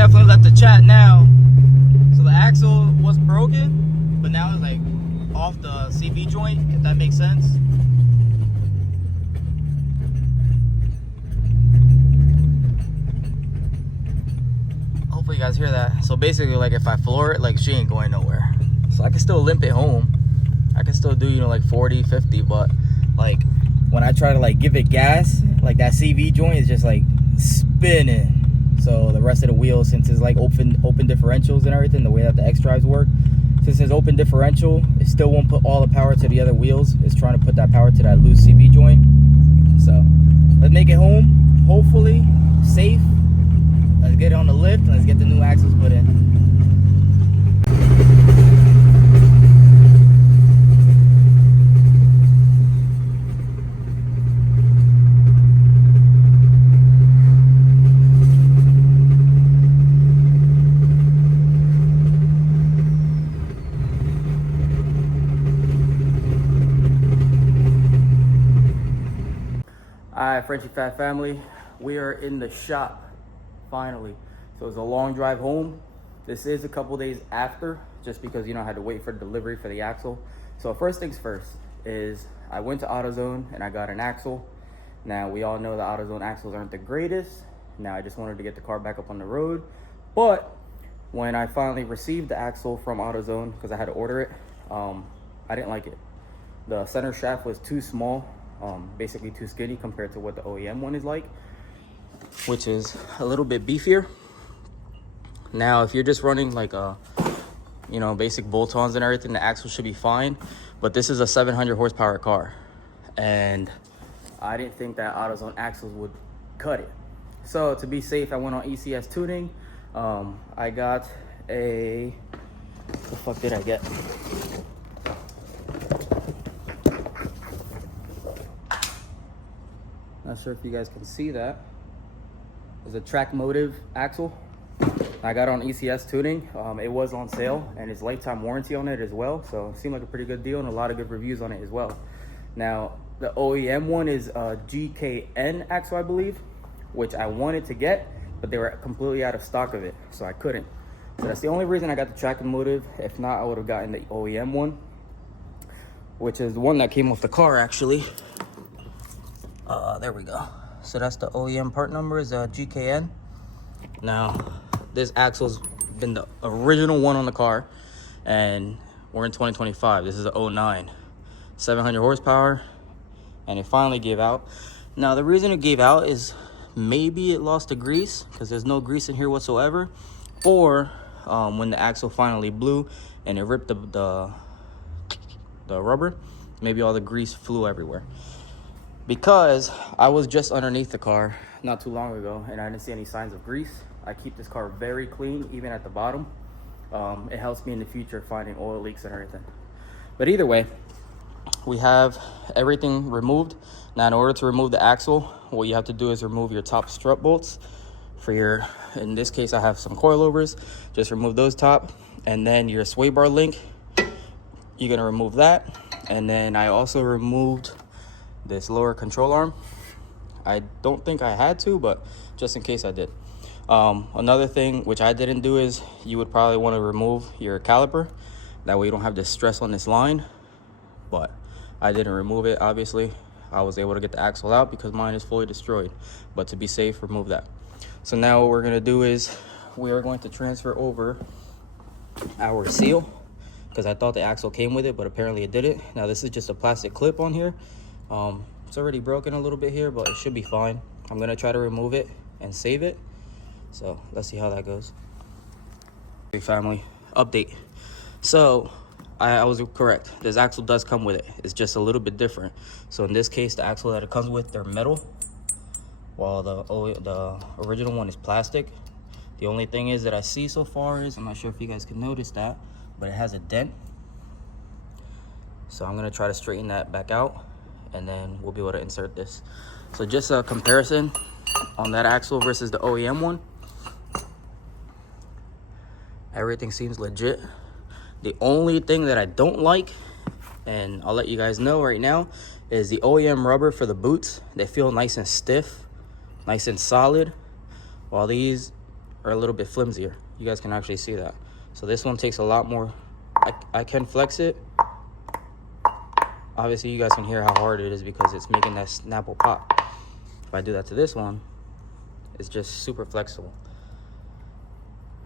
definitely let the chat now. So the axle was broken, but now it's like off the CV joint, if that makes sense. Hopefully you guys hear that. So basically, like if I floor it, like she ain't going nowhere. So I can still limp it home. I can still do, you know, like 40, 50, but like when I try to like give it gas, like that CV joint is just like spinning. So the rest of the wheels, since it's like open differentials and everything, the way that the X drives work, since it's open differential, it still won't put all the power to the other wheels. It's trying to put that power to that loose CV joint. So let's make it home, hopefully safe. Let's get it on the lift and let's get the new axles put in. Alright, Frenchy Fat family, we are in the shop finally. So it's a long drive home. This is a couple days after, just because, you know, I had to wait for delivery for the axle. So first things first is I went to AutoZone and I got an axle. Now we all know the AutoZone axles aren't the greatest. Now I just wanted to get the car back up on the road. But when I finally received the axle from AutoZone, because I had to order it, I didn't like it. The center shaft was too small. Basically too skinny compared to what the OEM one is like, which is a little bit beefier. Now if you're just running like you know, basic bolt-ons and everything, the axle should be fine, but this is a 700 horsepower car and I didn't think that AutoZone axles would cut it. So to be safe, I went on ECS Tuningg. I got a, what the fuck did I get? Not sure if you guys can see that. It's a track motive axle. I got it on ECS Tuningg. It was on sale and it's lifetime warranty on it as well. So it seemed like a pretty good deal and a lot of good reviews on it as well. Now, the OEM one is a GKN axle, I believe, which I wanted to get, but they were completely out of stock of it, so I couldn't. So that's the only reason I got the track motive. If not, I would have gotten the OEM one, which is the one that came off the car actually. There we go. So that's the OEM part number, is GKN. Now, this axle's been the original one on the car, and we're in 2025. This is a 09, 700 horsepower, and it finally gave out. Now, the reason it gave out is maybe it lost the grease, because there's no grease in here whatsoever, or when the axle finally blew and it ripped the rubber, maybe all the grease flew everywhere. Because I was just underneath the car not too long ago and I didn't see any signs of grease. I keep this car very clean, even at the bottom. It helps me in the future finding oil leaks and everything. But either way, we have everything removed. Now, in order to remove the axle, what you have to do is remove your top strut bolts. For your, in this case, I have some coilovers. Just remove those top, and then your sway bar link, you're gonna remove that. And then I also removed this lower control arm. I don't think I had to, but just in case I did. Another thing which I didn't do is you would probably want to remove your caliper. That way you don't have this stress on this line, but I didn't remove it. Obviously, I was able to get the axle out because mine is fully destroyed, but to be safe, remove that. So now what we're going to do is we are going to transfer over our seal, because I thought the axle came with it, but apparently it didn't. Now this is just a plastic clip on here. It's already broken a little bit here, but it should be fine. I'm gonna try to remove it and save it. So let's see how that goes. Hey family, update. So I was correct. This axle does come with it. It's just a little bit different. So in this case, the axle that it comes with, they're metal, while the original one is plastic. The only thing is that I see so far is, I'm not sure if you guys can notice that, but it has a dent. So I'm gonna try to straighten that back out, and then we'll be able to insert this. So just a comparison on that axle versus the OEM one. Everything seems legit. The only thing that I don't like, and I'll let you guys know right now, is the OEM rubber for the boots. They feel nice and stiff, nice and solid, while these are a little bit flimsier. You guys can actually see that. So this one takes a lot more. I can flex it. Obviously you guys can hear how hard it is because it's making that Snapple pop. If I do that to this one, it's just super flexible.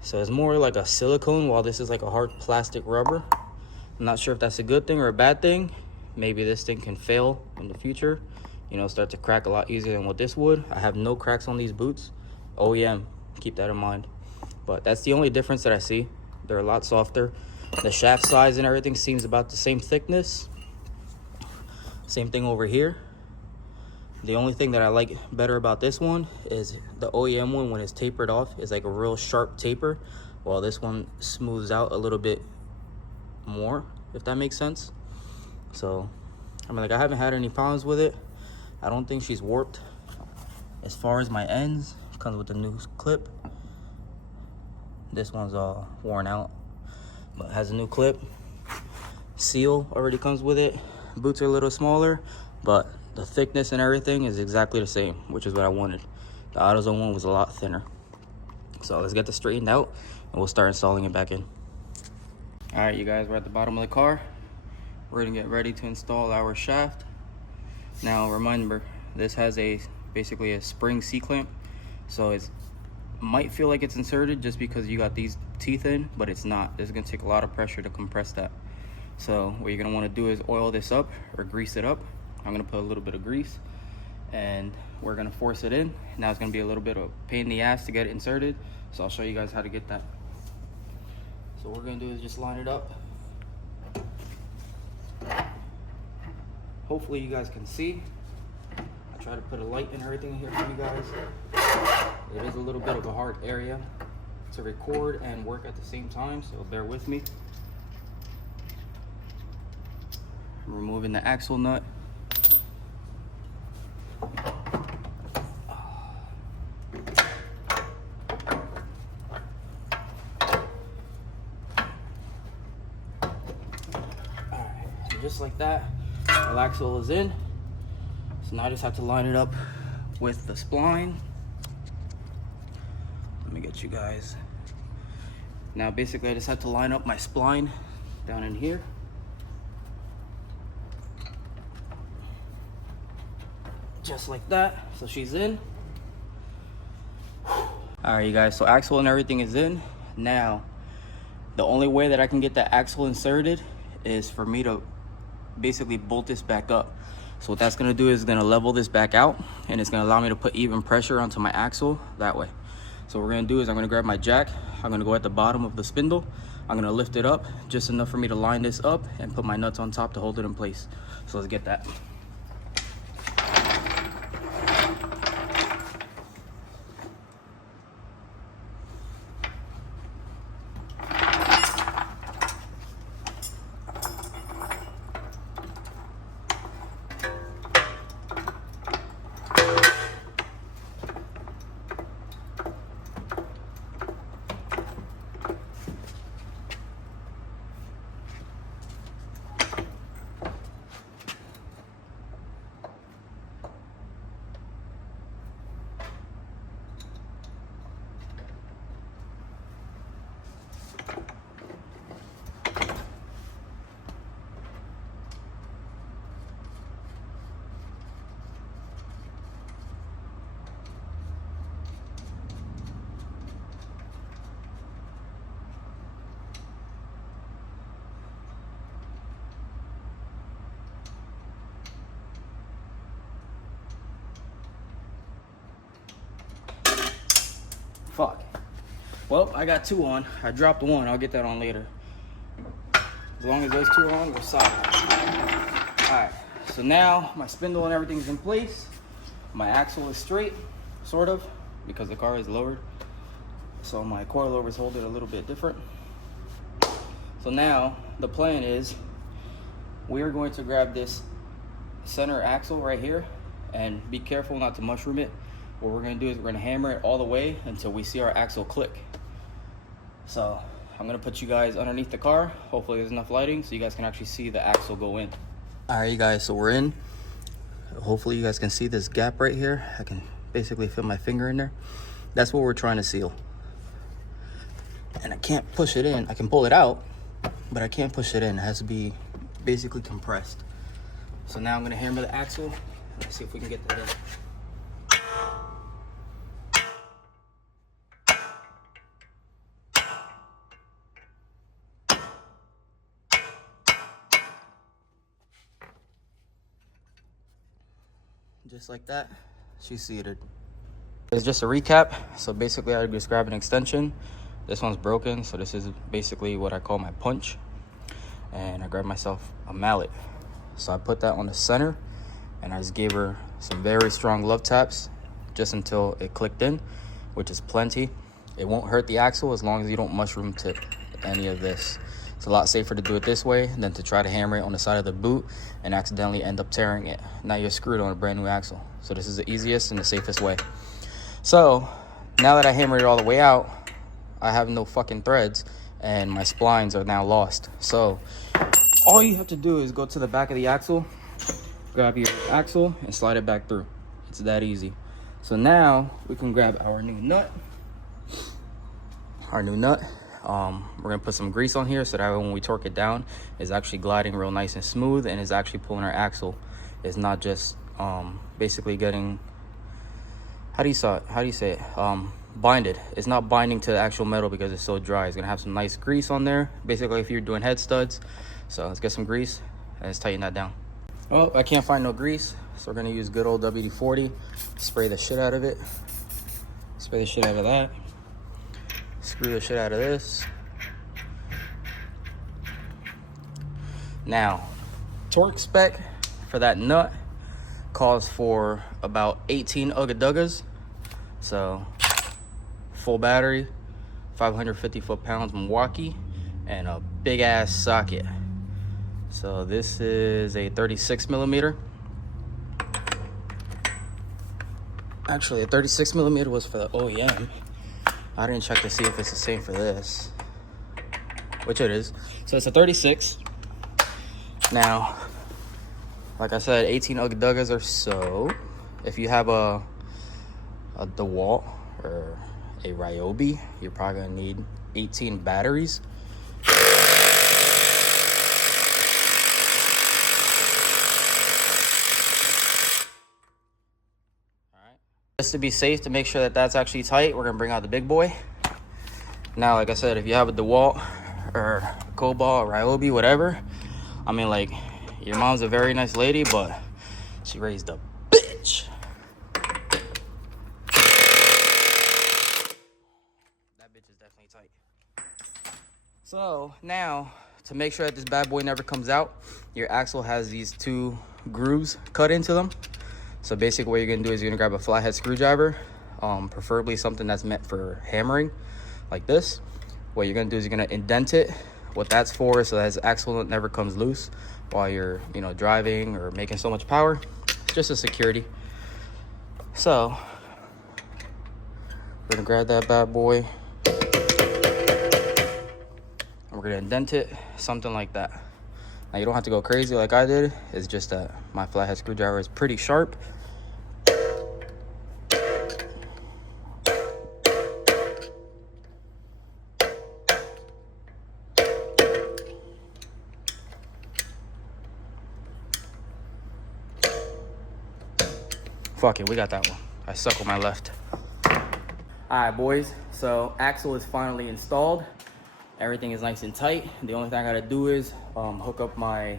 So it's more like a silicone, while this is like a hard plastic rubber. I'm not sure if that's a good thing or a bad thing. Maybe this thing can fail in the future, you know, start to crack a lot easier than what this would. I have no cracks on these boots. OEM, keep that in mind. But that's the only difference that I see. They're a lot softer. The shaft size and everything seems about the same thickness. Same thing over here. The only thing that I like better about this one is the OEM one, when it's tapered off, is like a real sharp taper, while this one smooths out a little bit more, if that makes sense. So, I mean, like, I haven't had any problems with it. I don't think she's warped. As far as my ends, it comes with the new clip. This one's all worn out, but has a new clip. Seal already comes with it. Boots are a little smaller, but the thickness and everything is exactly the same, which is what I wanted. The AutoZone one was a lot thinner. So let's get this straightened out and we'll start installing it back in. All right, you guys, we're at the bottom of the car. We're gonna get ready to install our shaft. Now remember, this has basically a spring C-clamp. So it might feel like it's inserted just because you got these teeth in, but it's not. This is gonna take a lot of pressure to compress that. So what you're gonna wanna do is oil this up or grease it up. I'm gonna put a little bit of grease and we're gonna force it in. Now it's gonna be a little bit of a pain in the ass to get it inserted. So I'll show you guys how to get that. So what we're gonna do is just line it up. Hopefully you guys can see. I try to put a light and everything here for you guys. It is a little bit of a hard area to record and work at the same time, so bear with me. I'm removing the axle nut. Just like that, the axle is in. So now I just have to line it up with the spline. Let me get you guys. Now basically I just have to line up my spline down in here. Just like that, so she's in. All right, you guys, so axle and everything is in. Now, the only way that I can get that axle inserted is for me to basically bolt this back up. So what that's gonna do is gonna level this back out, and it's gonna allow me to put even pressure onto my axle that way. So what we're gonna do is I'm gonna grab my jack, I'm gonna go at the bottom of the spindle, I'm gonna lift it up just enough for me to line this up and put my nuts on top to hold it in place. So let's get that. Fuck. Well, I got two on. I dropped one. I'll get that on later. As long as those two are on, we're solid. Alright, so now my spindle and everything's in place. My axle is straight, sort of, because the car is lowered. So my coilovers hold it a little bit different. So now the plan is we're going to grab this center axle right here and be careful not to mushroom it. What we're gonna do is we're gonna hammer it all the way until we see our axle click. So I'm gonna put you guys underneath the car. Hopefully there's enough lighting so you guys can actually see the axle go in. All right, you guys, so we're in. Hopefully you guys can see this gap right here. I can basically fit my finger in there. That's what we're trying to seal. and I can't push it in. I can pull it out, but I can't push it in. It has to be basically compressed. So now I'm gonna hammer the axle. Let's see if we can get that in. Just like that, she's seated. It's just a recap. So basically I just grab an extension. This one's broken, so this is basically what I call my punch. And I grabbed myself a mallet. So I put that on the center, and I just gave her some very strong love taps just until it clicked in, which is plenty. It won't hurt the axle as long as you don't mushroom tip any of this. It's a lot safer to do it this way than to try to hammer it on the side of the boot and accidentally end up tearing it. Now you're screwed on a brand new axle. So this is the easiest and the safest way. So now that I hammered it all the way out, I have no fucking threads and my splines are now lost. So all you have to do is go to the back of the axle, grab your axle and slide it back through. It's that easy. So now we can grab our new nut. We're gonna put some grease on here so that when we torque it down, it's actually gliding real nice and smooth, and is actually pulling our axle. It's not just basically getting, how do you say it, binded. It's not binding to the actual metal because it's so dry. It's gonna have some nice grease on there, basically if you're doing head studs. So let's get some grease and let's tighten that down. Oh, I can't find no grease, so we're gonna use good old WD-40. Spray the shit out of it. Spray the shit out of that. Screw the shit out of this. Now, torque spec for that nut calls for about 18 ugga-duggas. So, full battery, 550 foot-pounds Milwaukee, and a big-ass socket. So this is a 36 millimeter. Actually, a 36 millimeter was for the OEM. I didn't check to see if it's the same for this, which it is. So it's a 36. Now, like I said, 18 ugga-duggas or so. If you have a DeWalt or a Ryobi, you're probably gonna need 18 batteries. Just to be safe, to make sure that that's actually tight, we're gonna bring out the big boy. Now, like I said, if you have a DeWalt or Cobalt or Ryobi, whatever, I mean, like, your mom's a very nice lady, but she raised a bitch. That bitch is definitely tight. So now, to make sure that this bad boy never comes out, your axle has these two grooves cut into them. So basically what you're gonna do is you're gonna grab a flathead screwdriver, preferably something that's meant for hammering, like this. What you're gonna do is you're gonna indent it. What that's for is so that the axle never comes loose while you're, driving or making so much power. It's just a security. So we're gonna grab that bad boy and we're gonna indent it, something like that. Now you don't have to go crazy like I did. It's just that my flathead screwdriver is pretty sharp. Fuck it, we got that one. I suck with my left. All right, boys. So axle is finally installed. Everything is nice and tight. The only thing I gotta do is hook up my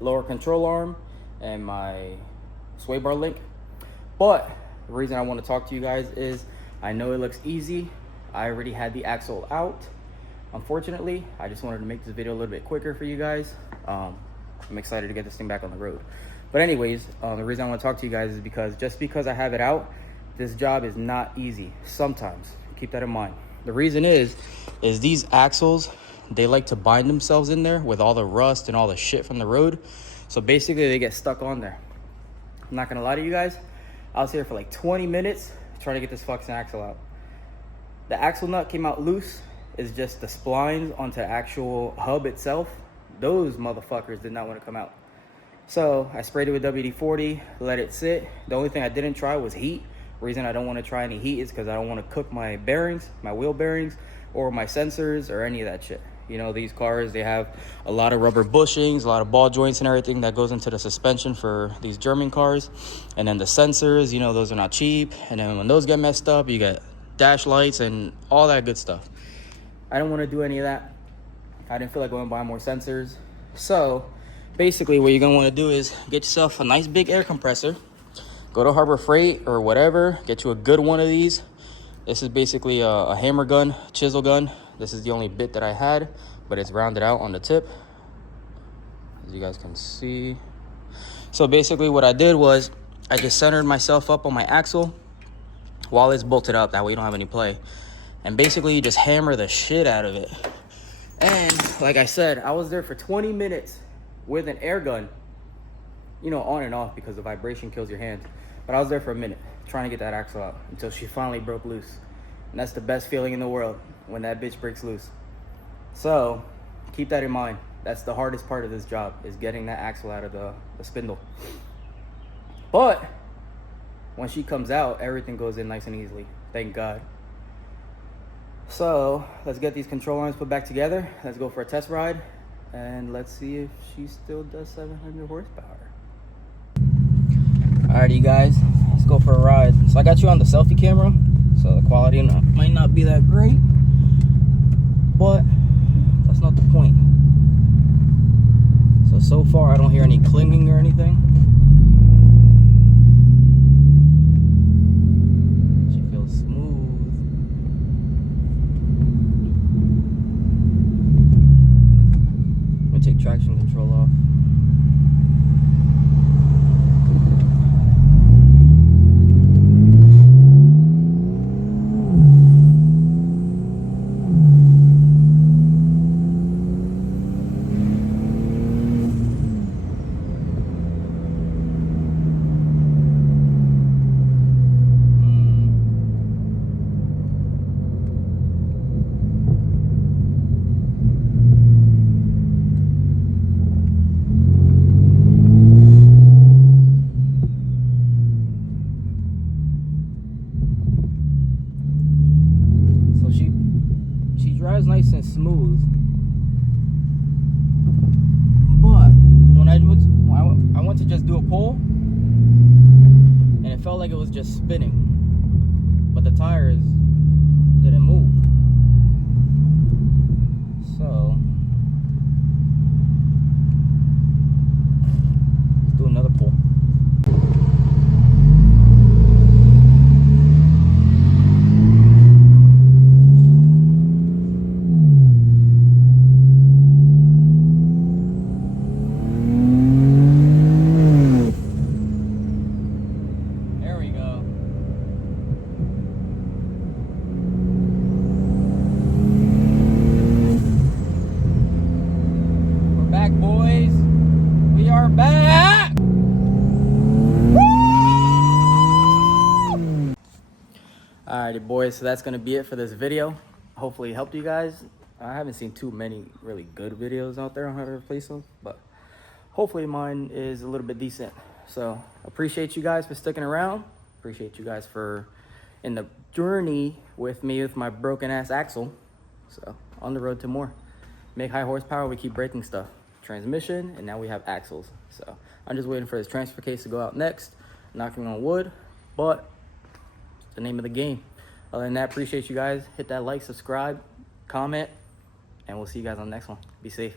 lower control arm and my sway bar link. But the reason I want to talk to you guys is I know it looks easy. I already had the axle out. Unfortunately, I just wanted to make this video a little bit quicker for you guys. I'm excited to get this thing back on the road. But anyways, the reason I want to talk to you guys is because just because I have it out, this job is not easy sometimes. Keep that in mind. The reason is these axles, they like to bind themselves in there with all the rust and all the shit from the road. So basically they get stuck on there. I'm not gonna lie to you guys. I was here for like 20 minutes trying to get this fucking axle out. The axle nut came out loose. It's just the splines onto the actual hub itself. Those motherfuckers did not want to come out. So I sprayed it with WD-40, let it sit. The only thing I didn't try was heat. The reason I don't want to try any heat is because I don't want to cook my bearings, my wheel bearings, or my sensors or any of that shit. You know, these cars, they have a lot of rubber bushings, a lot of ball joints and everything that goes into the suspension for these German cars. And then the sensors, you know, those are not cheap. And then when those get messed up, you get dash lights and all that good stuff. I don't want to do any of that. I didn't feel like going to buy more sensors. So basically what you're going to want to do is get yourself a nice big air compressor. Go to Harbor Freight or whatever. Get you a good one of these. This is basically a hammer gun, chisel gun. This is the only bit that I had, but it's rounded out on the tip, as you guys can see. So basically what I did was I just centered myself up on my axle while it's bolted up. That way you don't have any play. And basically you just hammer the shit out of it. And like I said, I was there for 20 minutes with an air gun, you know, on and off because the vibration kills your hands. But I was there for a minute trying to get that axle out until she finally broke loose. And that's the best feeling in the world, when that bitch breaks loose. So keep that in mind. That's the hardest part of this job, is getting that axle out of the spindle. But when she comes out, everything goes in nice and easily, thank God. So let's get these control arms put back together. Let's go for a test ride, and let's see if she still does 700 horsepower. Alrighty, you guys, let's go for a ride. So I got you on the selfie camera, so the quality might not be that great, but that's not the point. So far I don't hear any clinging or anything. She feels smooth. I'm gonna take traction control off. Nice and smooth, but when I went to just do a pull, and it felt like it was just spinning, but the tires didn't move. So let's do another pull. Alrighty, boys, so that's gonna be it for this video. Hopefully it helped you guys. I haven't seen too many really good videos out there on how to replace them, but hopefully mine is a little bit decent. So appreciate you guys for sticking around. Appreciate you guys for in the journey with me with my broken ass axle. So on the road to more. Make high horsepower, we keep breaking stuff. Transmission, and now we have axles. So I'm just waiting for this transfer case to go out next. Knocking on wood, but it's the name of the game. Other than that, appreciate you guys. Hit that like, subscribe, comment, and we'll see you guys on the next one. Be safe.